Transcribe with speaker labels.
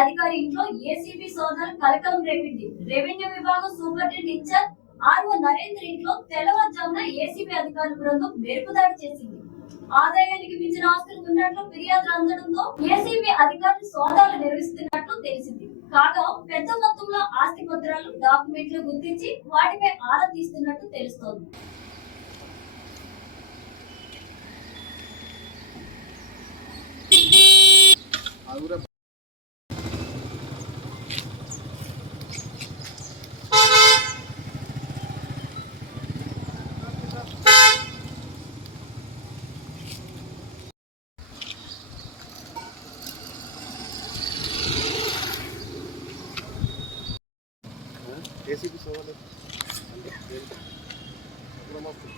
Speaker 1: అధికారి ఇంట్లో ఏసీబీ సోదరు కలకలం రేపింది. రెవెన్యూ విభాగం సూపరింటెండెంట్ ఇన్ఛార్జ్ ఆర్ఓ నరేంద్ర ఇంట్లో తెల్లవారుజామున ఏసీబీ అధికారుల బృందం మెరుపుదాడి చేసింది. ఆదాయానికి మించిన ఆస్తులు ఉన్నట్లు ఫిర్యాదులు అందడంతో ఏసీబీ అధికారులు సోదాలు నిర్వహిస్తున్నట్లు తెలిసింది. కాగా పెద్ద మొత్తంలో ఆస్తి పత్రాలు డాక్యుమెంట్లు గుర్తించి వాటిపై ఆరా తీస్తున్నట్టు తెలుస్తోంది.
Speaker 2: Eski soğanı. Bulamazsın.